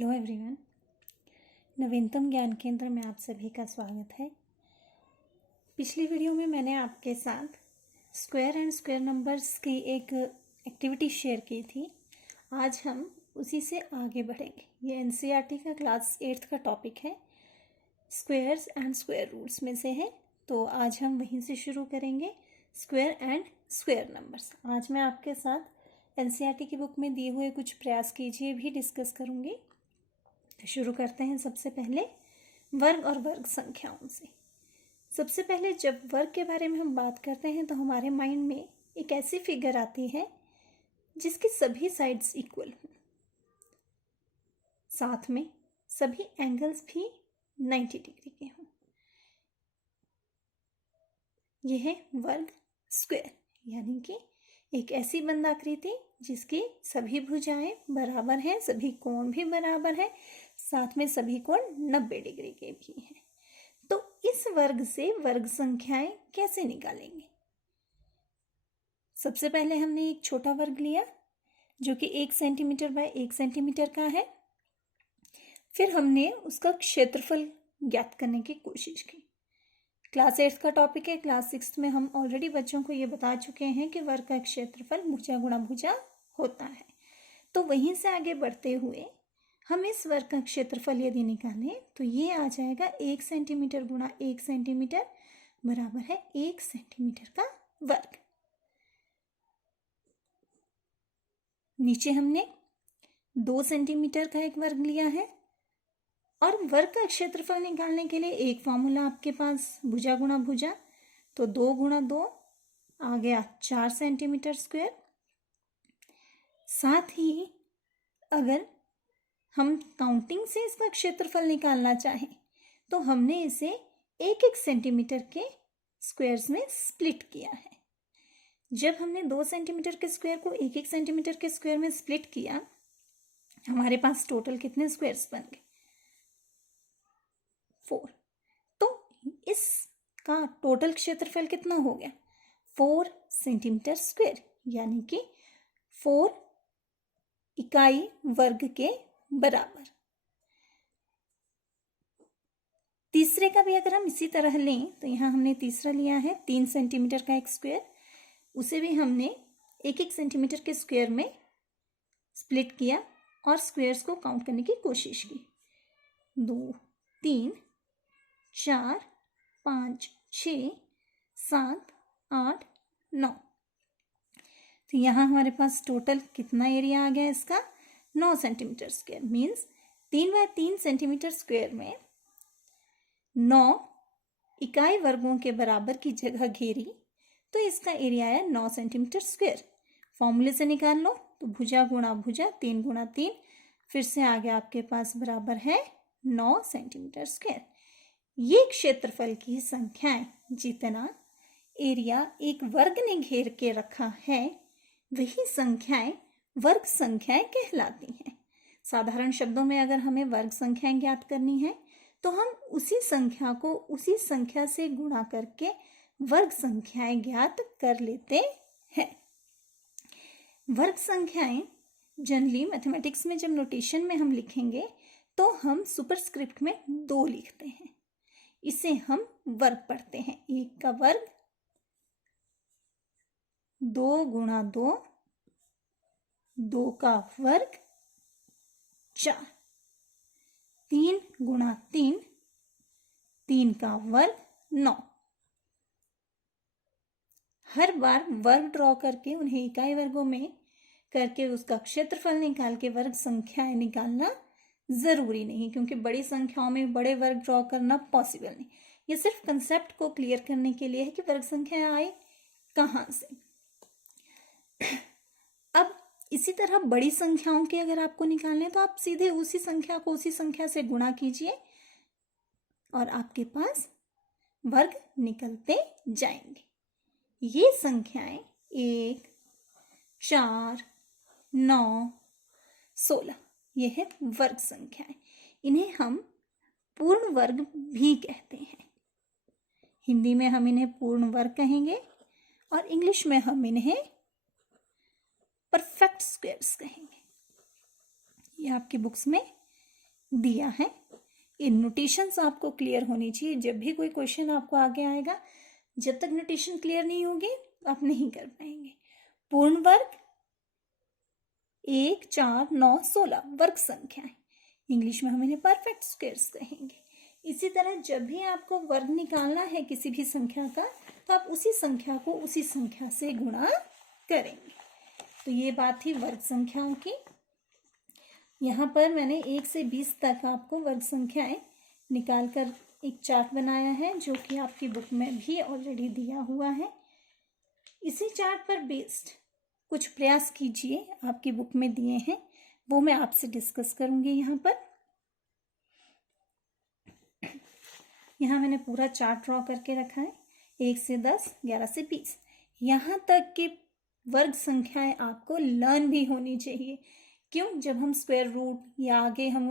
Hello everyone, नवीनतम ज्ञान केंद्र में आप सभी का स्वागत है। पिछली वीडियो में मैंने आपके साथ स्क्वायर एंड स्क्वायर नंबर्स की एक एक्टिविटी शेयर की थी। आज हम उसी से आगे बढ़ेंगे। ये एनसीईआरटी का क्लास 8th का टॉपिक है, स्क्वायर्स एंड स्क्वायर रूट्स में से है। तो आज हम वहीं से शुरू करेंगे, स्क्वायर एंड स्क्वायर नंबर्स। आज मैं आपके साथ एनसीईआरटी की बुक में दिए हुए कुछ प्रयास कीजिए भी डिस्कस करूँगी। शुरू करते हैं सबसे पहले वर्ग और वर्ग संख्याओं से। सबसे पहले जब वर्ग के बारे में हम बात करते हैं तो हमारे माइंड में एक ऐसी फिगर आती है जिसकी सभी साइड्स इक्वल हों, साथ में सभी एंगल्स भी 90 डिग्री के हों। यह है वर्ग स्क्वायर, यानी कि एक ऐसी बंधाकृति जिसकी सभी भुजाएं बराबर हैं, सभी कोण भी बराबर हैं, साथ में सभी कोण 90 डिग्री के भी हैं। तो इस वर्ग से वर्ग संख्याएं कैसे निकालेंगे? सबसे पहले हमने एक छोटा वर्ग लिया जो कि 1 सेंटीमीटर बाय 1 सेंटीमीटर का है। फिर हमने उसका क्षेत्रफल ज्ञात करने की कोशिश की। क्लास 8th का टॉपिक है। क्लास 6th में हम ऑलरेडी बच्चों को ये बता चुके हैं कि वर्ग का क्षेत्रफल भुजा गुणा भुजा होता है। तो वहीं से आगे बढ़ते हुए हम इस वर्ग का क्षेत्रफल यदि निकालें तो ये आ जाएगा 1 सेंटीमीटर गुणा 1 सेंटीमीटर बराबर है 1 सेंटीमीटर का वर्ग। नीचे हमने 2 सेंटीमीटर का एक वर्ग लिया है और वर्ग का क्षेत्रफल निकालने के लिए एक फॉर्मूला आपके पास, भुजा गुणा भुजा। तो 2 गुणा 2 आ गया 4 सेंटीमीटर स्क्वायर। साथ ही अगर हम काउंटिंग से इसका क्षेत्रफल निकालना चाहें तो हमने इसे 1-1 सेंटीमीटर के स्क्वायर्स में स्प्लिट किया है। जब हमने 2 सेंटीमीटर के स्क्वायर को 1-1 सेंटीमीटर के स्क्वायर में स्प्लिट किया, हमारे पास टोटल कितने स्क्वायर्स बन गए? 4। तो इसका टोटल क्षेत्रफल कितना हो गया? 4 सेंटीमीटर स्क्वायर, यानी कि 4 इकाई वर्ग के बराबर। तीसरे का भी अगर हम इसी तरह लें तो यहाँ हमने तीसरा लिया है 3 सेंटीमीटर का एक स्क्वायर, उसे भी हमने 1-1 सेंटीमीटर के स्क्वायर में स्प्लिट किया और स्क्वायर्स को काउंट करने की कोशिश की। 2, 3, 4, 5, 6, 7, 8, 9। तो यहाँ हमारे पास टोटल कितना एरिया आ गया इसका? 9 centimetre square. Means 3 by 3 centimetre square में 9 इकाई वर्गों के बराबर की जगह घेरी, तो इसका एरिया आया 9 सेंटीमीटर स्क्वायर। फॉर्मूले से निकाल लो तो भुजा गुणा भुजा 3 गुणा 3, फिर से आ गया आपके पास बराबर है 9 सेंटीमीटर स्क्वायर। ये क्षेत्रफल की संख्याएं, जितना एरिया एक वर्ग ने घेर के रखा है, वही संख्याएं वर्ग संख्याएं कहलाती हैं। साधारण शब्दों में अगर हमें वर्ग संख्याएं ज्ञात करनी है तो हम उसी संख्या को उसी संख्या से गुणा करके वर्ग संख्याएं ज्ञात कर लेते हैं। वर्ग संख्याएं जनरली मैथमेटिक्स में जब नोटेशन में हम लिखेंगे तो हम सुपरस्क्रिप्ट में 2 लिखते हैं। इसे हम वर्ग पढ़ते हैं। 1 का वर्ग, 2 गुणा 2, 2 का वर्ग 4, 3 गुणा 3, 3 का वर्ग 9। हर बार वर्ग ड्रॉ करके उन्हें इकाई वर्गों में करके उसका क्षेत्रफल निकाल के वर्ग संख्याएं निकालना जरूरी नहीं, क्योंकि बड़ी संख्याओं में बड़े वर्ग ड्रॉ करना पॉसिबल नहीं। ये सिर्फ कंसेप्ट को क्लियर करने के लिए है कि वर्ग संख्याएं आई कहाँ से। अब इसी तरह बड़ी संख्याओं के अगर आपको निकालने तो आप सीधे उसी संख्या को उसी संख्या से गुणा कीजिए और आपके पास वर्ग निकलते जाएंगे। ये संख्याएं 1, 4, 9, 16 ये है वर्ग संख्याएं। इन्हें हम पूर्ण वर्ग भी कहते हैं। हिंदी में हम इन्हें पूर्ण वर्ग कहेंगे और इंग्लिश में हम इन्हें परफेक्ट स्क्वायर्स कहेंगे। ये आपकी बुक्स में दिया है। ये नोटेशंस आपको क्लियर होनी चाहिए। जब भी कोई क्वेश्चन आपको आगे आएगा, जब तक नोटेशन क्लियर नहीं होगी आप नहीं कर पाएंगे। पूर्ण वर्ग 1, 4, 9, 16 वर्ग संख्याएं, इंग्लिश में हम इन्हें परफेक्ट स्क्वायर्स कहेंगे। इसी तरह जब भी आपको वर्ग निकालना है किसी भी संख्या का, तो आप उसी संख्या को उसी संख्या से गुणा करेंगे। तो ये बात थी वर्ग संख्याओं की। यहाँ पर मैंने 1 से 20 तक आपको वर्ग संख्याएं निकाल कर एक चार्ट बनाया है, जो कि आपकी बुक में भी ऑलरेडी दिया हुआ है। इसी चार्ट पर बेस्ड कुछ प्रयास कीजिए, आपकी बुक में दिए हैं, वो मैं आपसे डिस्कस करूंगी। यहाँ मैंने पूरा चार्ट ड्रॉ करके रखा है, 1 से 10, 11 से 20। यहाँ तक कि वर्ग संख्याएं आपको लर्न भी होनी चाहिए। क्यों? जब हम स्क्वायर रूट या आगे हम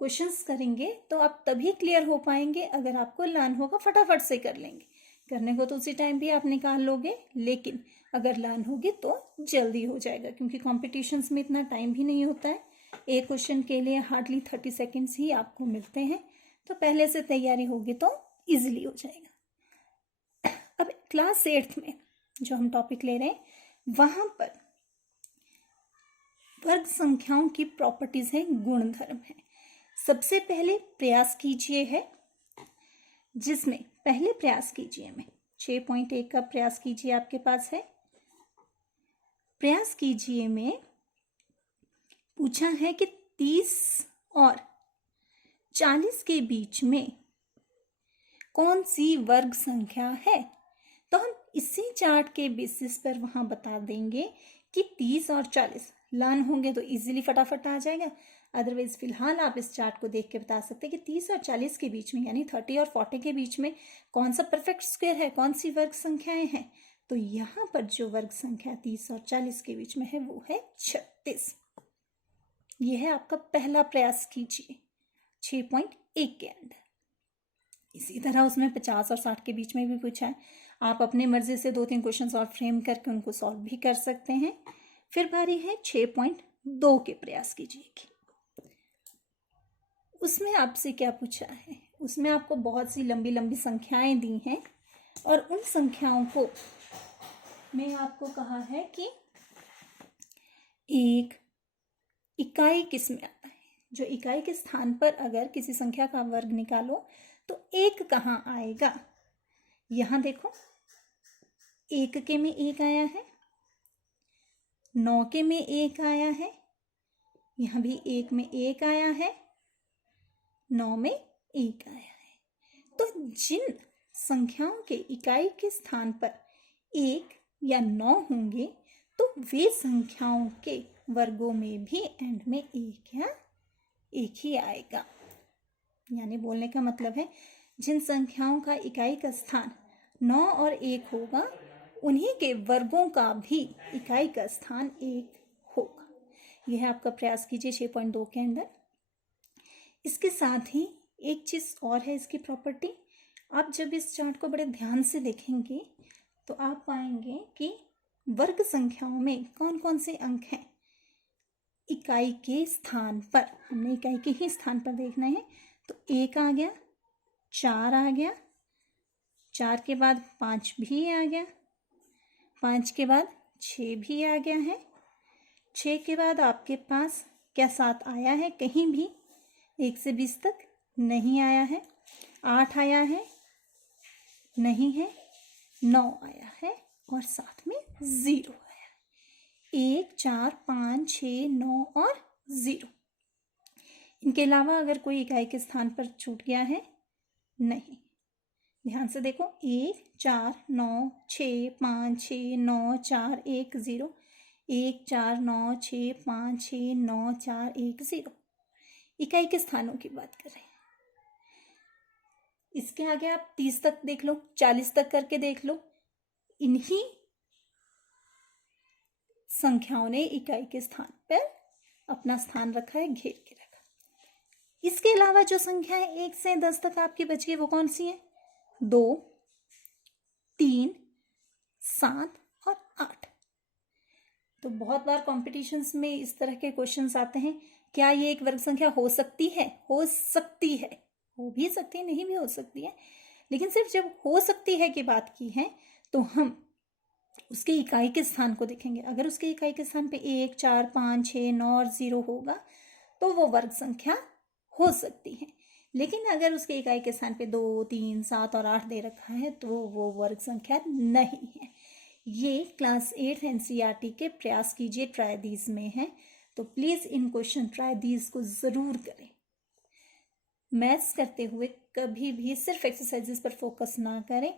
क्वेश्चंस करेंगे तो आप तभी क्लियर हो पाएंगे अगर आपको लर्न होगा, फटाफट से कर लेंगे। करने को तो उसी टाइम भी आप निकाल लोगे, लेकिन अगर लर्न होगी तो जल्दी हो जाएगा, क्योंकि कॉम्पिटिशन्स में इतना टाइम भी नहीं होता है। एक क्वेश्चन के लिए हार्डली 30 सेकेंड्स ही आपको मिलते हैं, तो पहले से तैयारी होगी तो इजीली हो जाएगा। अब क्लास 8th में जो हम टॉपिक ले रहे हैं, वहां पर वर्ग संख्याओं की प्रॉपर्टीज है, गुणधर्म है। सबसे पहले प्रयास कीजिए है, जिसमें पहले प्रयास कीजिए में 6.1 का प्रयास कीजिए आपके पास है। प्रयास कीजिए में पूछा है कि 30 और 40 के बीच में कौन सी वर्ग संख्या है। तो हम इसी चार्ट के बेसिस पर वहां बता देंगे कि 30 और 40 लर्न होंगे तो इजीली फटाफट आ जाएगा। अदरवाइज फिलहाल आप इस चार्ट को देख के बता सकते हैं कि 30 और 40 के बीच में, यानी 30 और 40 के बीच में कौन सा परफेक्ट स्क्वायर है, कौन सी वर्ग संख्याएं हैं। तो यहाँ पर जो वर्ग संख्या 30 और 40 के बीच में है वो है 36। यह है आपका पहला प्रयास कीजिए 6.1 के अंदर। इसी तरह उसमें 50 और 60 के बीच में भी पूछा है। आप अपने मर्जी से 2-3 क्वेश्चन और फ्रेम करके उनको सॉल्व भी कर सकते हैं। फिर बारी है 6.2 के प्रयास कीजिए। उसमें आपसे क्या पूछा है? उसमें आपको बहुत सी लंबी लंबी संख्याएं दी हैं, और उन संख्याओं को मैं आपको कहा है कि एक इकाई किस में आता है। जो इकाई के स्थान पर अगर किसी संख्या का वर्ग निकालो तो एक कहाँ आएगा। यहां देखो, 1 के में 1 आया है, 9 के में 1 आया है, यहां भी 1 में 1 आया है, 9 में 1 आया है। तो जिन संख्याओं के इकाई के स्थान पर 1 या 9 होंगे, तो वे संख्याओं के वर्गों में भी एंड में 1 या 1 ही आएगा। यानी बोलने का मतलब है, जिन संख्याओं का इकाई का स्थान 9 और 1 होगा, उन्हीं के वर्गों का भी इकाई का स्थान 1 होगा। यह आपका प्रयास कीजिए 6.2 के अंदर। इसके साथ ही एक चीज और है इसकी प्रॉपर्टी। आप जब इस चार्ट को बड़े ध्यान से देखेंगे तो आप पाएंगे कि वर्ग संख्याओं में कौन कौन से अंक हैं इकाई के स्थान पर। हमने इकाई के ही स्थान पर देखना है। तो 1 आ गया, 4 आ गया, 4 के बाद 5 भी आ गया, 5 के बाद 6 भी आ गया है, 6 के बाद आपके पास क्या 7 आया है? कहीं भी 1 से 20 तक नहीं आया है। 8 आया है? नहीं है। 9 आया है और साथ में 0 आया है। 1, 4, 5, 6, 9 और 0। इनके अलावा अगर कोई इकाई के स्थान पर छूट गया है? नहीं। ध्यान से देखो, 1, 4, 9, 6, 5, 6, 9, 4, 1, 0, 1, 4, 9, 6, 5, 6, 9, 4, 1, 0। इकाई के स्थानों की बात कर रहे हैं। इसके आगे आप 30 तक देख लो, 40 तक करके देख लो। इन्हीं संख्याओं ने इकाई के स्थान पर अपना स्थान रखा है, घेर के रखा। इसके अलावा जो संख्याएं 1 से 10 तक आपकी बच गई वो कौन सी है? 2, 3, 7 और 8। तो बहुत बार कॉम्पिटिशन्स में इस तरह के क्वेश्चंस आते हैं, क्या ये एक वर्ग संख्या हो सकती है? हो सकती है, हो भी सकती है, नहीं भी हो सकती है, लेकिन सिर्फ जब हो सकती है की बात की है तो हम उसके इकाई के स्थान को देखेंगे। अगर उसके इकाई के स्थान पे 1, 4, 5, 6, 9 और 0 होगा तो वो वर्ग संख्या हो सकती है। लेकिन अगर उसके इकाई के स्थान पे 2, 3, 7 और 8 दे रखा है तो वो वर्ग संख्या नहीं है। ये क्लास 8 एनसीईआरटी के प्रयास कीजिए ट्राई दीज में है, तो please in question try these को जरूर करें। मैथ्स करते हुए कभी भी सिर्फ एक्सरसाइजेस पर फोकस ना करें,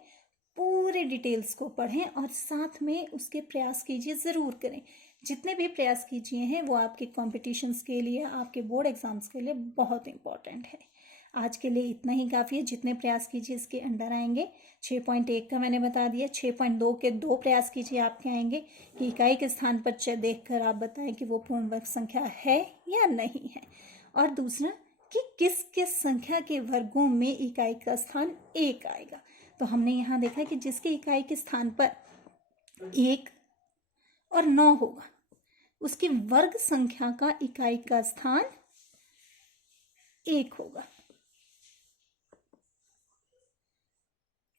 पूरे डिटेल्स को पढ़ें और साथ में उसके प्रयास कीजिए, ज़रूर करें। जितने भी प्रयास कीजिए हैं वो आपके कॉम्पिटिशन्स के लिए, आपके बोर्ड एग्जाम्स के लिए बहुत इंपॉर्टेंट है। आज के लिए इतना ही काफ़ी है। जितने प्रयास कीजिए इसके अंडर आएंगे। 6.1 का मैंने बता दिया। 6.2 के 2 प्रयास कीजिए, आपके आएंगे कि इकाई के स्थान पर देखकर आप बताएं कि वो पूर्ण वर्ग संख्या है या नहीं है। और दूसरा कि किस किस संख्या के वर्गों में इकाई का स्थान 1 आएगा। तो हमने यहाँ देखा कि जिसके इकाई के स्थान पर 1 और 9 होगा उसकी वर्ग संख्या का इकाई का स्थान 1 होगा।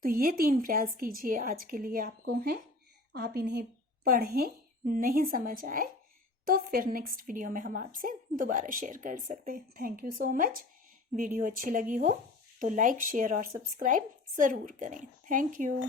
तो ये 3 प्रयास कीजिए, आज के लिए आपको हैं। आप इन्हें पढ़ें, नहीं समझ आए तो फिर नेक्स्ट वीडियो में हम आपसे दोबारा शेयर कर सकते हैं। Thank you so much. Video अच्छी लगी हो तो लाइक, शेयर और सब्सक्राइब ज़रूर करें। Thank you.